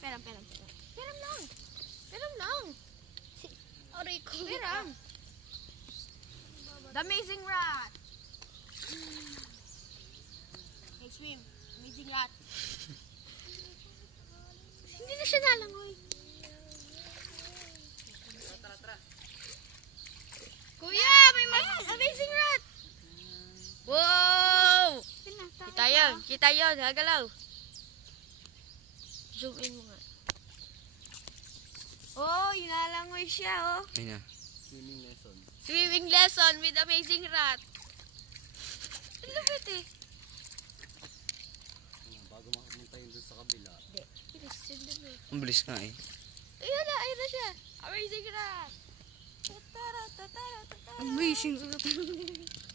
Peram lang. Peram lang. Aray ko. Peram. The Amazing Rat. Hey, swim. Amazing Rat. Hindi na siya nalangoy. Tara. Kuya, may Amazing Rat. Wow! Kita yun. Hagalaw. Zoom in mo nga. Oh, inalangoy siya, oh. Ayun na. Swimming lesson with Amazing Rat. Ang lupit eh. Bago makapunta yun dun sa kabila. Hindi. Ang bilis nga eh. Ayun na siya. Amazing Rat. Amazing Rat.